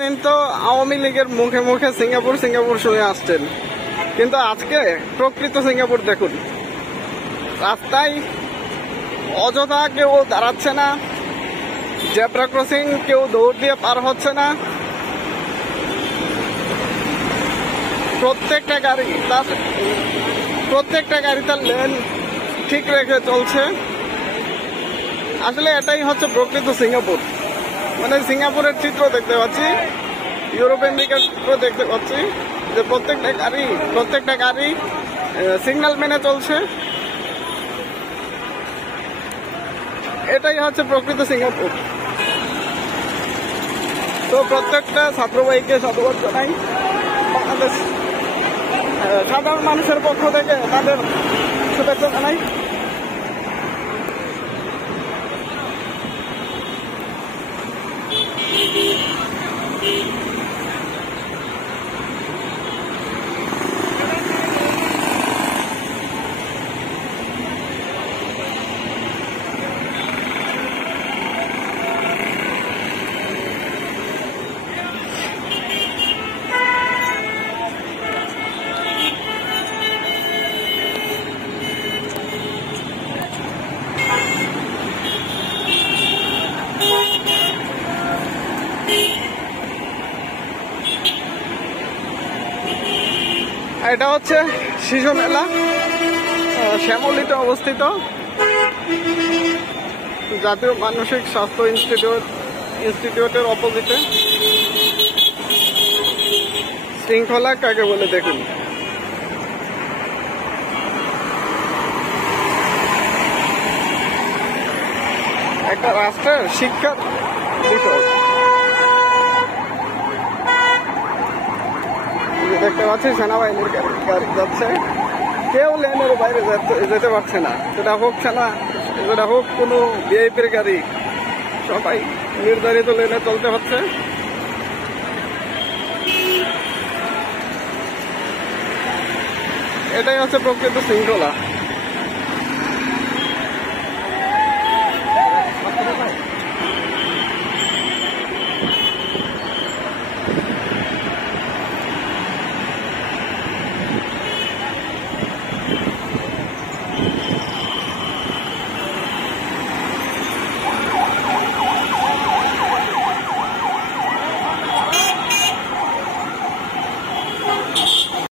দিন তো আওয়ামী লীগের মুখে মুখে সিঙ্গাপুর সিঙ্গাপুর শুনে আসছেন, কিন্তু আজকে প্রকৃত সিঙ্গাপুর দেখুন। রাস্তায় অযথা কেউ দাঁড়াচ্ছে না, জেব্রা ক্রসিং কেউ দৌড় দিয়ে পার হচ্ছে না, প্রত্যেকটা গাড়ি তার লেন ঠিক রেখে চলছে। আসলে এটাই হচ্ছে প্রকৃত সিঙ্গাপুর। মানে সিঙ্গাপুরের চিত্র দেখতে পাচ্ছি, ইউরোপিয়ান দিকের চিত্র দেখতে পাচ্ছি যে প্রত্যেকটা গাড়ি সিগন্যাল মেনে চলছে। এটাই হচ্ছে প্রকৃত সিঙ্গাপুর। তো প্রত্যেকটা ছাত্রবাহীকে সাধুবাদ জানাই। বাংলাদেশ সাধারণ মানুষের পক্ষ থেকে তাদের শুভেচ্ছা জানাই। এটা হচ্ছে শিশু মেলা, শ্যামলীতে অবস্থিত জাতীয় মানসিক স্বাস্থ্য ইনস্টিটিউটের অপোজিটে। শৃঙ্খলা কাকে বলে দেখুন। একটা রাষ্ট্রের শিক্ষার বিষয় দেখতে পাচ্ছি। সেনাবাহিনীর গাড়ি যাচ্ছে, কেউ লেনের বাইরে যেতে পারছে না। সেটা হোক কোনো ভিআইপির গাড়ি, সবাই নির্ধারিত লেনে চলতে হচ্ছে। এটাই হচ্ছে প্রকৃত শৃঙ্খলা।